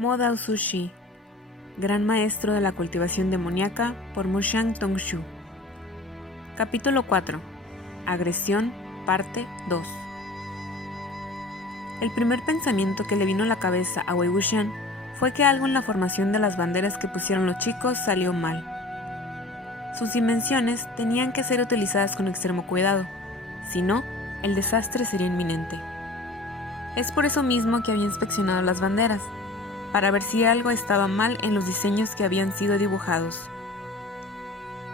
Mo Dao Su Shi, Gran Maestro de la Cultivación Demoníaca, por Mo Shang Tong Shu. Capítulo 4. Agresión, parte 2. El primer pensamiento que le vino a la cabeza a Wei Wuxian fue que algo en la formación de las banderas que pusieron los chicos salió mal. Sus dimensiones tenían que ser utilizadas con extremo cuidado, si no, el desastre sería inminente. Es por eso mismo que había inspeccionado las banderas, para ver si algo estaba mal en los diseños que habían sido dibujados.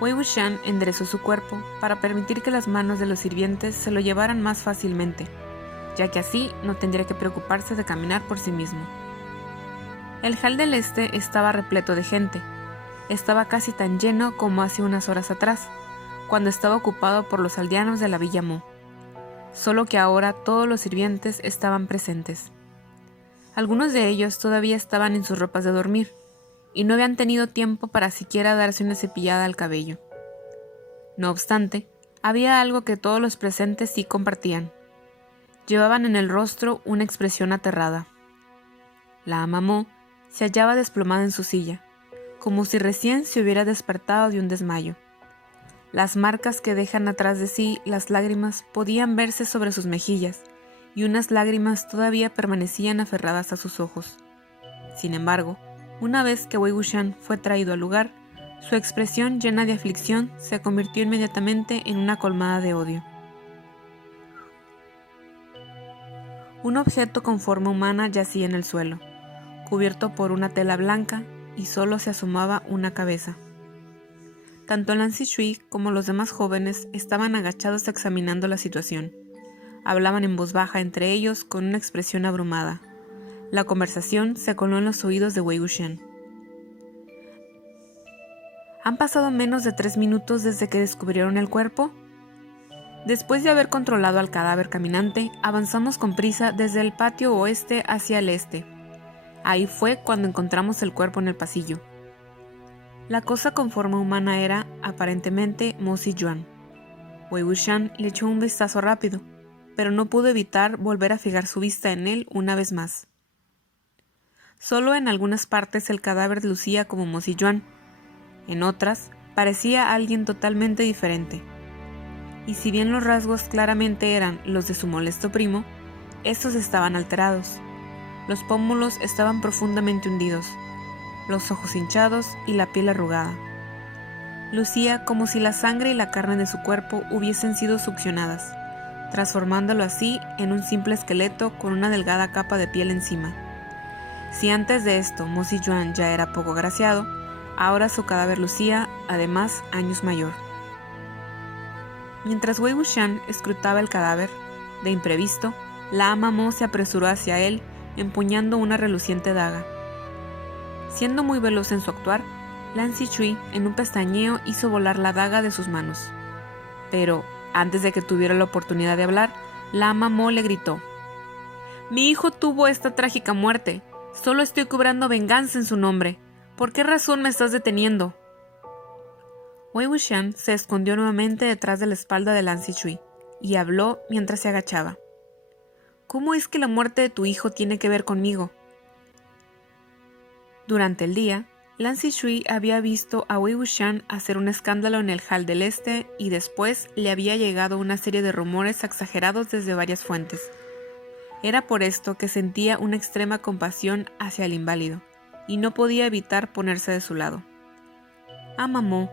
Wei Wuxian enderezó su cuerpo para permitir que las manos de los sirvientes se lo llevaran más fácilmente, ya que así no tendría que preocuparse de caminar por sí mismo. El hall del este estaba repleto de gente. Estaba casi tan lleno como hace unas horas atrás, cuando estaba ocupado por los aldeanos de la Villa Mo. Solo que ahora todos los sirvientes estaban presentes. Algunos de ellos todavía estaban en sus ropas de dormir, y no habían tenido tiempo para siquiera darse una cepillada al cabello. No obstante, había algo que todos los presentes sí compartían. Llevaban en el rostro una expresión aterrada. La ama Mo se hallaba desplomada en su silla, como si recién se hubiera despertado de un desmayo. Las marcas que dejan atrás de sí las lágrimas podían verse sobre sus mejillas, y unas lágrimas todavía permanecían aferradas a sus ojos. Sin embargo, una vez que Wei Wuxian fue traído al lugar, su expresión llena de aflicción se convirtió inmediatamente en una colmada de odio. Un objeto con forma humana yacía en el suelo, cubierto por una tela blanca, y solo se asomaba una cabeza. Tanto Lan Zixue como los demás jóvenes estaban agachados examinando la situación. Hablaban en voz baja entre ellos con una expresión abrumada. La conversación se coló en los oídos de Wei Wuxian. ¿Han pasado menos de 3 minutos desde que descubrieron el cuerpo? Después de haber controlado al cadáver caminante, avanzamos con prisa desde el patio oeste hacia el este. Ahí fue cuando encontramos el cuerpo en el pasillo. La cosa con forma humana era, aparentemente, Mo Ziyuan. Wei Wuxian le echó un vistazo rápido, pero no pudo evitar volver a fijar su vista en él una vez más. Solo en algunas partes el cadáver lucía como Mo Ziyuan, en otras parecía alguien totalmente diferente. Y si bien los rasgos claramente eran los de su molesto primo, estos estaban alterados. Los pómulos estaban profundamente hundidos, los ojos hinchados y la piel arrugada. Lucía como si la sangre y la carne de su cuerpo hubiesen sido succionadas, transformándolo así en un simple esqueleto con una delgada capa de piel encima. Si antes de esto Mo Ziyuan ya era poco agraciado, ahora su cadáver lucía, además, años mayor. Mientras Wei Wuxian escrutaba el cadáver, de imprevisto, la ama Mo se apresuró hacia él, empuñando una reluciente daga. Siendo muy veloz en su actuar, Lan Zixue, en un pestañeo, hizo volar la daga de sus manos. Pero, antes de que tuviera la oportunidad de hablar, la ama Mo le gritó: «Mi hijo tuvo esta trágica muerte. Solo estoy cobrando venganza en su nombre. ¿Por qué razón me estás deteniendo?» Wei Wuxian se escondió nuevamente detrás de la espalda de Lan Zixue y habló mientras se agachaba. «¿Cómo es que la muerte de tu hijo tiene que ver conmigo?» Durante el día, Lan Zixue había visto a Wei Wuxian hacer un escándalo en el hall del este y después le había llegado una serie de rumores exagerados desde varias fuentes. Era por esto que sentía una extrema compasión hacia el inválido y no podía evitar ponerse de su lado. Ama Mo,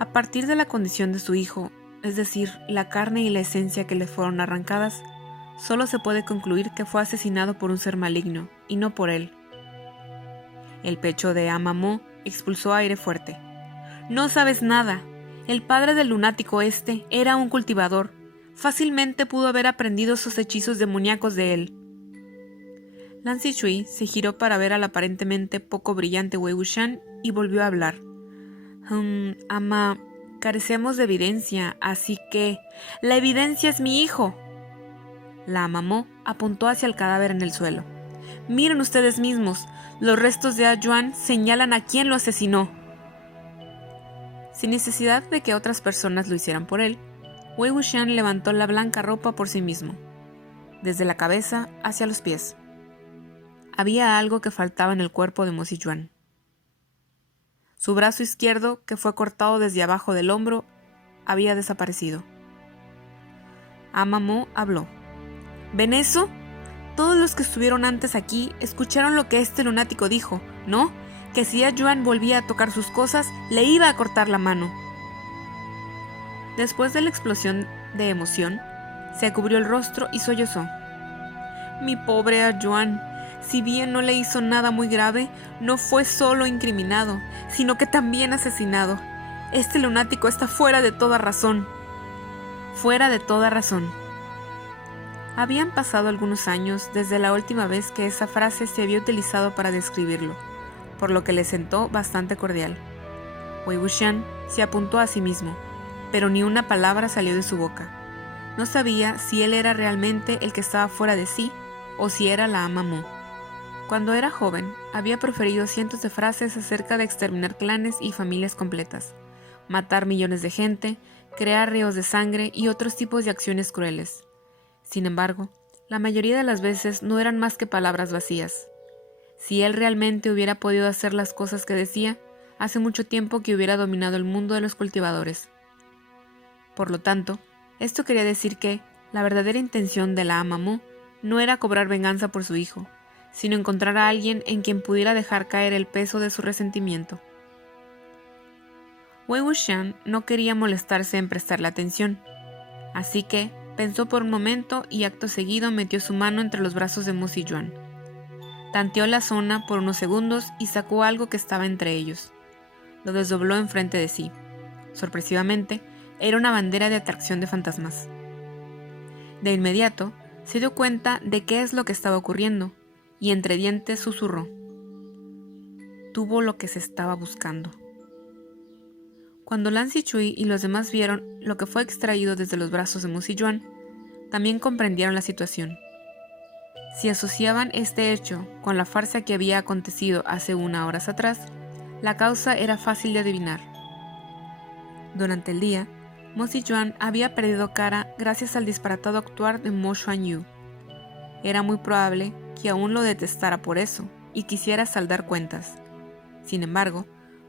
a partir de la condición de su hijo, es decir, la carne y la esencia que le fueron arrancadas, solo se puede concluir que fue asesinado por un ser maligno y no por él. El pecho de ama Mo expulsó aire fuerte. «No sabes nada. El padre del lunático este era un cultivador. Fácilmente pudo haber aprendido esos hechizos demoníacos de él». Lan Zixue se giró para ver al aparentemente poco brillante Wei Wuxian y volvió a hablar. Ama, carecemos de evidencia, así que... ¡La evidencia es mi hijo!» La ama Mo apuntó hacia el cadáver en el suelo. «Miren ustedes mismos, los restos de A Yuan señalan a quién lo asesinó». Sin necesidad de que otras personas lo hicieran por él, Wei Wuxian levantó la blanca ropa por sí mismo, desde la cabeza hacia los pies. había algo que faltaba en el cuerpo de Mo Si-yuan. Su brazo izquierdo, que fue cortado desde abajo del hombro, había desaparecido. Ama Mo habló. ¿Ven eso? Todos los que estuvieron antes aquí escucharon lo que este lunático dijo, ¿no? Que si a Yuan volvía a tocar sus cosas, le iba a cortar la mano. Después de la explosión de emoción, se cubrió el rostro y sollozó. Mi pobre a Yuan, si bien no le hizo nada muy grave, no fue solo incriminado, sino que también asesinado. Este lunático está fuera de toda razón. Fuera de toda razón. Habían pasado algunos años desde la última vez que esa frase se había utilizado para describirlo, por lo que le sentó bastante cordial. Wei Wuxian se apuntó a sí mismo, pero ni una palabra salió de su boca. No sabía si él era realmente el que estaba fuera de sí o si era la ama Mo. Cuando era joven, había proferido cientos de frases acerca de exterminar clanes y familias completas, matar millones de gente, crear ríos de sangre y otros tipos de acciones crueles. Sin embargo, la mayoría de las veces no eran más que palabras vacías. Si él realmente hubiera podido hacer las cosas que decía, hace mucho tiempo que hubiera dominado el mundo de los cultivadores. Por lo tanto, esto quería decir que la verdadera intención de la ama Mo no era cobrar venganza por su hijo, sino encontrar a alguien en quien pudiera dejar caer el peso de su resentimiento. Wei Wuxian no quería molestarse en prestarle atención, así que pensó por un momento y acto seguido metió su mano entre los brazos de Mo Si-yuan. Tanteó la zona por unos segundos y sacó algo que estaba entre ellos. Lo desdobló enfrente de sí. Sorpresivamente, era una bandera de atracción de fantasmas. De inmediato, se dio cuenta de qué es lo que estaba ocurriendo, y entre dientes susurró. Tuvo lo que se estaba buscando. Cuando Lan Zichui y los demás vieron lo que fue extraído desde los brazos de Mo Si-yuan, también comprendieron la situación. Si asociaban este hecho con la farsa que había acontecido hace unas horas atrás, la causa era fácil de adivinar. Durante el día, Mo Si-yuan había perdido cara gracias al disparatado actuar de Mo Xuanyu. Era muy probable que aún lo detestara por eso y quisiera saldar cuentas. Sin embargo,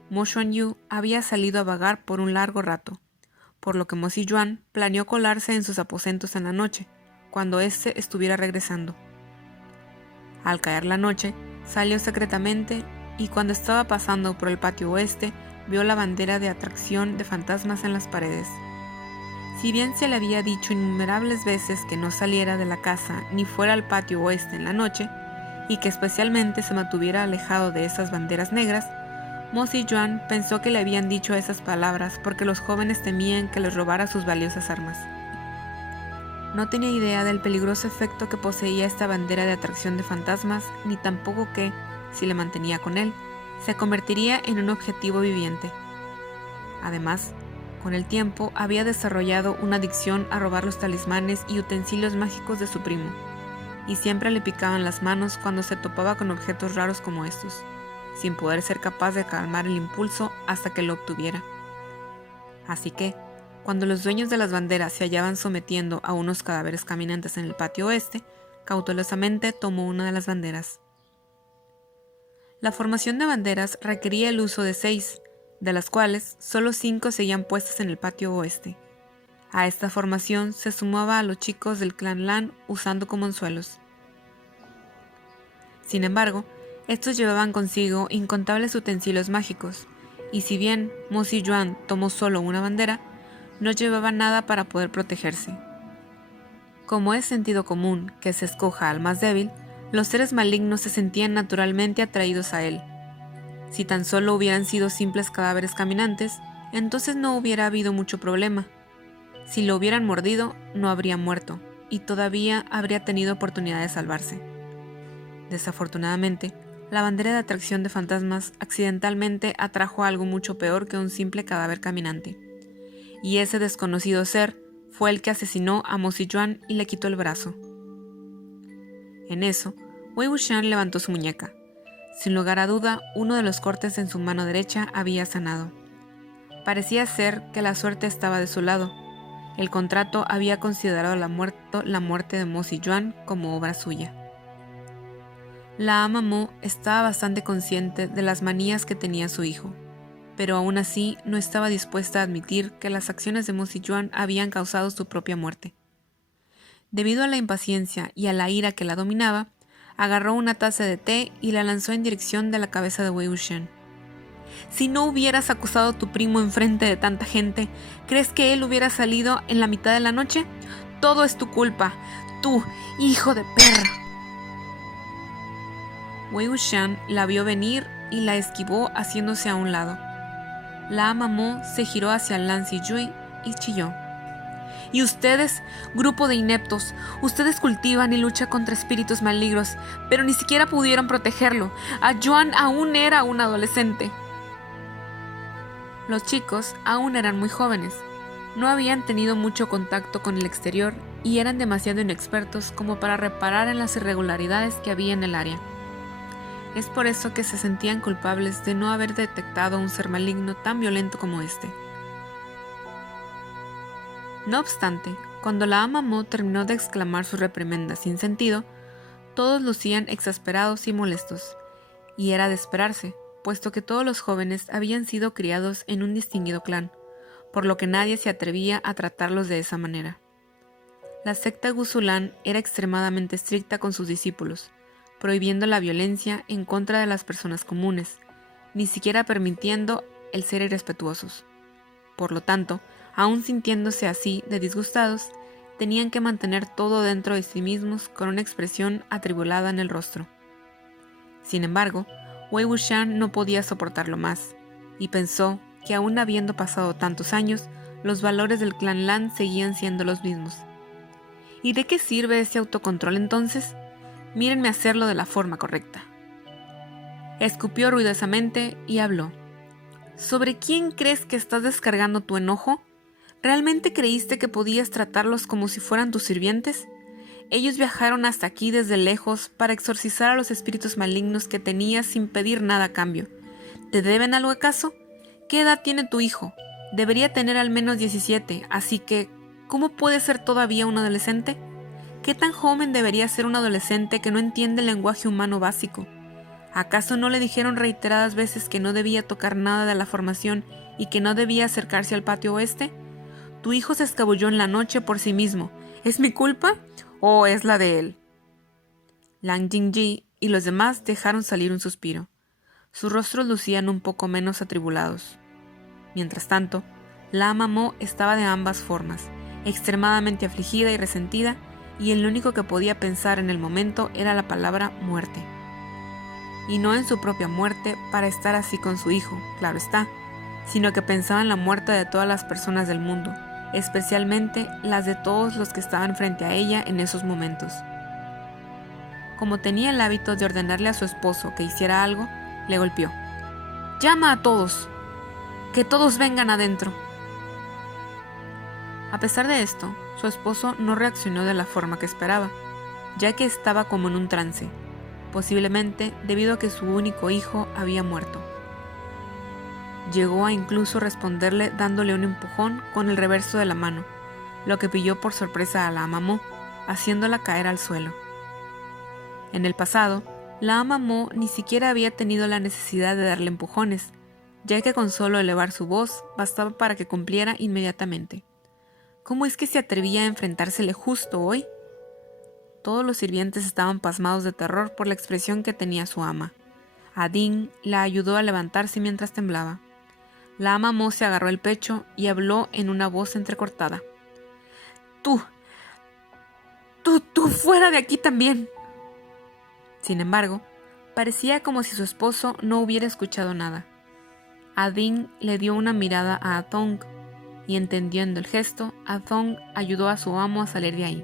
Mo Xuanyu había salido a vagar por un largo rato, por lo que Mo Si-yuan planeó colarse en sus aposentos en la noche, cuando éste estuviera regresando. Al caer la noche, salió secretamente y cuando estaba pasando por el patio oeste, vio la bandera de atracción de fantasmas en las paredes. Si bien se le había dicho innumerables veces que no saliera de la casa ni fuera al patio oeste en la noche, y que especialmente se mantuviera alejado de esas banderas negras, Mo Si-yuan pensó que le habían dicho esas palabras porque los jóvenes temían que les robara sus valiosas armas. No tenía idea del peligroso efecto que poseía esta bandera de atracción de fantasmas, ni tampoco que, si le mantenía con él, se convertiría en un objetivo viviente. Además, con el tiempo había desarrollado una adicción a robar los talismanes y utensilios mágicos de su primo, y siempre le picaban las manos cuando se topaba con objetos raros como estos, sin poder ser capaz de calmar el impulso hasta que lo obtuviera. Así que, cuando los dueños de las banderas se hallaban sometiendo a unos cadáveres caminantes en el patio oeste, cautelosamente tomó una de las banderas. La formación de banderas requería el uso de 6, de las cuales solo 5 seguían puestas en el patio oeste. A esta formación se sumaba a los chicos del clan Lan usando como anzuelos. Sin embargo, estos llevaban consigo incontables utensilios mágicos, y si bien Mo Si-yuan tomó solo una bandera, no llevaba nada para poder protegerse. Como es sentido común que se escoja al más débil, los seres malignos se sentían naturalmente atraídos a él. Si tan solo hubieran sido simples cadáveres caminantes, entonces no hubiera habido mucho problema. Si lo hubieran mordido, no habría muerto, y todavía habría tenido oportunidad de salvarse. Desafortunadamente, la bandera de atracción de fantasmas accidentalmente atrajo algo mucho peor que un simple cadáver caminante. Y ese desconocido ser fue el que asesinó a Mo Si-yuan y le quitó el brazo. En eso, Wei Wuxian levantó su muñeca. Sin lugar a duda, uno de los cortes en su mano derecha había sanado. Parecía ser que la suerte estaba de su lado. El contrato había considerado la muerte de Mo Si-yuan como obra suya. La ama Mo estaba bastante consciente de las manías que tenía su hijo, pero aún así no estaba dispuesta a admitir que las acciones de Mo Siyuan habían causado su propia muerte. Debido a la impaciencia y a la ira que la dominaba, agarró una taza de té y la lanzó en dirección de la cabeza de Wei Wuxian. Si no hubieras acusado a tu primo enfrente de tanta gente, ¿crees que él hubiera salido en la mitad de la noche? Todo es tu culpa, tú, hijo de perra. Wei Wuxian la vio venir y la esquivó haciéndose a un lado. La ama Mo se giró hacia Lan Ziyue y chilló. Y ustedes, grupo de ineptos, ustedes cultivan y luchan contra espíritus malignos, pero ni siquiera pudieron protegerlo. A Yuan aún era un adolescente. Los chicos aún eran muy jóvenes, no habían tenido mucho contacto con el exterior y eran demasiado inexpertos como para reparar en las irregularidades que había en el área. Es por eso que se sentían culpables de no haber detectado a un ser maligno tan violento como este. No obstante, cuando la ama Mo terminó de exclamar su reprimenda sin sentido, todos lucían exasperados y molestos, y era de esperarse, puesto que todos los jóvenes habían sido criados en un distinguido clan, por lo que nadie se atrevía a tratarlos de esa manera. La secta Guzulan era extremadamente estricta con sus discípulos, prohibiendo la violencia en contra de las personas comunes, ni siquiera permitiendo el ser irrespetuosos. Por lo tanto, aun sintiéndose así de disgustados, tenían que mantener todo dentro de sí mismos con una expresión atribulada en el rostro. Sin embargo, Wei Wuxian no podía soportarlo más, y pensó que aún habiendo pasado tantos años, los valores del clan Lan seguían siendo los mismos. ¿Y de qué sirve ese autocontrol entonces? Mírenme hacerlo de la forma correcta. Escupió ruidosamente y habló. ¿Sobre quién crees que estás descargando tu enojo? ¿Realmente creíste que podías tratarlos como si fueran tus sirvientes? Ellos viajaron hasta aquí desde lejos para exorcizar a los espíritus malignos que tenías sin pedir nada a cambio. ¿Te deben algo acaso? ¿Qué edad tiene tu hijo? Debería tener al menos 17, así que, ¿cómo puede ser todavía un adolescente? ¿Qué tan joven debería ser un adolescente que no entiende el lenguaje humano básico? ¿Acaso no le dijeron reiteradas veces que no debía tocar nada de la formación y que no debía acercarse al patio oeste? Tu hijo se escabulló en la noche por sí mismo. ¿Es mi culpa o es la de él? Lan Jingyi y los demás dejaron salir un suspiro. Sus rostros lucían un poco menos atribulados. Mientras tanto, la ama Mo estaba de ambas formas, extremadamente afligida y resentida, y el único que podía pensar en el momento era la palabra muerte. Y no en su propia muerte para estar así con su hijo, claro está, sino que pensaba en la muerte de todas las personas del mundo, especialmente las de todos los que estaban frente a ella en esos momentos. Como tenía el hábito de ordenarle a su esposo que hiciera algo, le golpeó. «¡Llama a todos! ¡Que todos vengan adentro!». A pesar de esto, su esposo no reaccionó de la forma que esperaba, ya que estaba como en un trance, posiblemente debido a que su único hijo había muerto. Llegó a incluso responderle dándole un empujón con el reverso de la mano, lo que pilló por sorpresa a la ama Mo, haciéndola caer al suelo. En el pasado, la ama Mo ni siquiera había tenido la necesidad de darle empujones, ya que con solo elevar su voz bastaba para que cumpliera inmediatamente. ¿Cómo es que se atrevía a enfrentársele justo hoy? Todos los sirvientes estaban pasmados de terror por la expresión que tenía su ama. Adin la ayudó a levantarse mientras temblaba. La ama Mo se agarró el pecho y habló en una voz entrecortada. Tú fuera de aquí también. Sin embargo, parecía como si su esposo no hubiera escuchado nada. Adin le dio una mirada a Athong, y entendiendo el gesto, Athong ayudó a su amo a salir de ahí.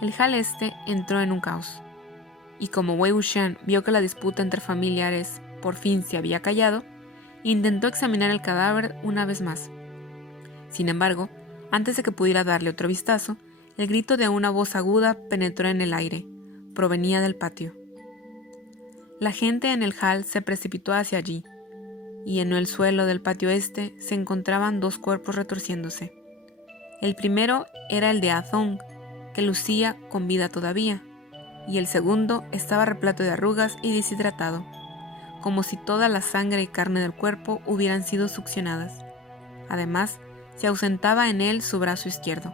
El hall este entró en un caos, y como Wei Wuxian vio que la disputa entre familiares por fin se había callado, intentó examinar el cadáver una vez más. Sin embargo, antes de que pudiera darle otro vistazo, el grito de una voz aguda penetró en el aire. Provenía del patio. La gente en el hall se precipitó hacia allí, y en el suelo del patio este se encontraban dos cuerpos retorciéndose. El primero era el de Athong, que lucía con vida todavía, y el segundo estaba repleto de arrugas y deshidratado, como si toda la sangre y carne del cuerpo hubieran sido succionadas. Además, se ausentaba en él su brazo izquierdo,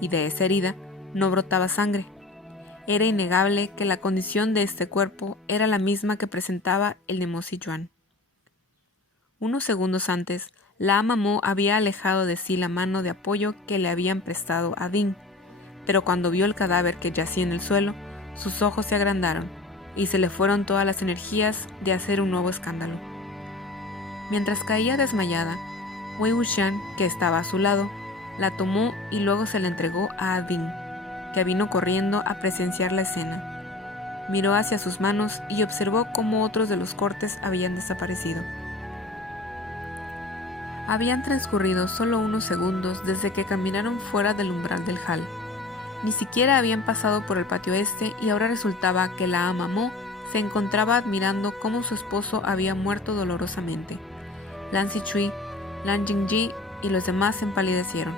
y de esa herida no brotaba sangre. Era innegable que la condición de este cuerpo era la misma que presentaba el de Mo Si Yuan. Unos segundos antes, la ama Mo había alejado de sí la mano de apoyo que le habían prestado a Ding, pero cuando vio el cadáver que yacía en el suelo, sus ojos se agrandaron y se le fueron todas las energías de hacer un nuevo escándalo. Mientras caía desmayada, Wei Wuxian, que estaba a su lado, la tomó y luego se la entregó a Ding, que vino corriendo a presenciar la escena. Miró hacia sus manos y observó cómo otros de los cortes habían desaparecido. Habían transcurrido solo unos segundos desde que caminaron fuera del umbral del hall. Ni siquiera habían pasado por el patio este y ahora resultaba que la ama Mo se encontraba admirando cómo su esposo había muerto dolorosamente. Lan Zichui, Lan Jingyi y los demás se empalidecieron.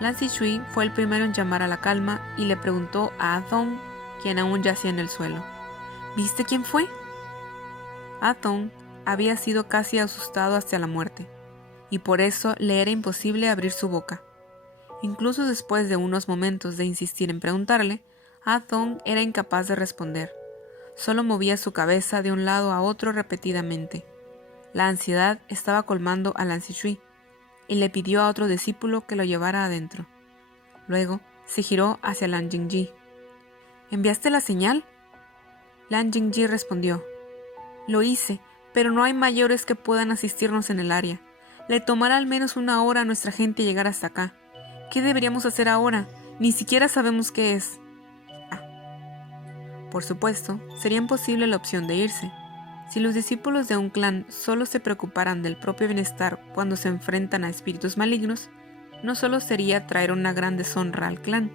Lan Zichui fue el primero en llamar a la calma y le preguntó a Athong, quien aún yacía en el suelo: ¿Viste quién fue? Athong había sido casi asustado hasta la muerte, y por eso le era imposible abrir su boca. Incluso después de unos momentos de insistir en preguntarle, Athong era incapaz de responder. Solo movía su cabeza de un lado a otro repetidamente. La ansiedad estaba colmando a Lan Zichui, y le pidió a otro discípulo que lo llevara adentro. Luego se giró hacia Lan Jingyi. ¿Enviaste la señal? Lan Jingyi respondió: Lo hice, pero no hay mayores que puedan asistirnos en el área. Le tomará al menos una hora a nuestra gente llegar hasta acá. ¿Qué deberíamos hacer ahora? Ni siquiera sabemos qué es. Por supuesto, sería imposible la opción de irse. Si los discípulos de un clan solo se preocuparan del propio bienestar cuando se enfrentan a espíritus malignos, no solo sería traer una gran deshonra al clan,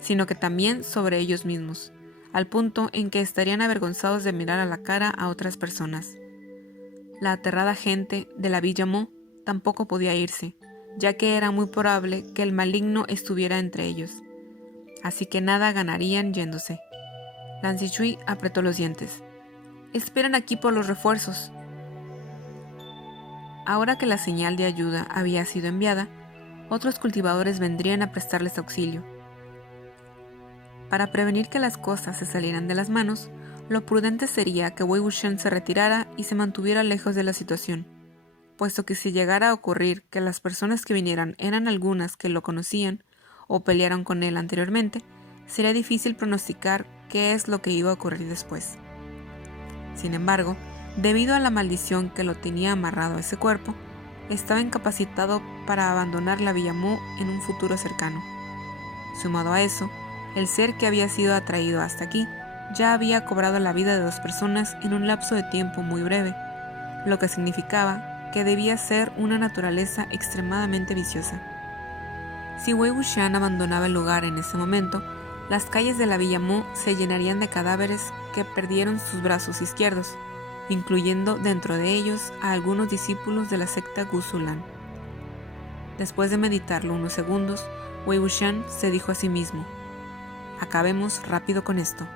sino que también sobre ellos mismos, al punto en que estarían avergonzados de mirar a la cara a otras personas. La aterrada gente de la Villa Mo tampoco podía irse, ya que era muy probable que el maligno estuviera entre ellos. Así que nada ganarían yéndose. Lan Zichui apretó los dientes. «Esperan aquí por los refuerzos». Ahora que la señal de ayuda había sido enviada, otros cultivadores vendrían a prestarles auxilio. Para prevenir que las cosas se salieran de las manos, lo prudente sería que Wei Wuxian se retirara y se mantuviera lejos de la situación, puesto que si llegara a ocurrir que las personas que vinieran eran algunas que lo conocían o pelearon con él anteriormente, sería difícil pronosticar qué es lo que iba a ocurrir después. Sin embargo, debido a la maldición que lo tenía amarrado a ese cuerpo, estaba incapacitado para abandonar la Villa Mo en un futuro cercano. Sumado a eso, el ser que había sido atraído hasta aquí ya había cobrado la vida de 2 personas en un lapso de tiempo muy breve, lo que significaba que debía ser una naturaleza extremadamente viciosa. Si Wei Wuxian abandonaba el lugar en ese momento, las calles de la Villa Mo se llenarían de cadáveres que perdieron sus brazos izquierdos, incluyendo dentro de ellos a algunos discípulos de la secta Guzulan. Después de meditarlo unos segundos, Wei Wuxian se dijo a sí mismo: «Acabemos rápido con esto».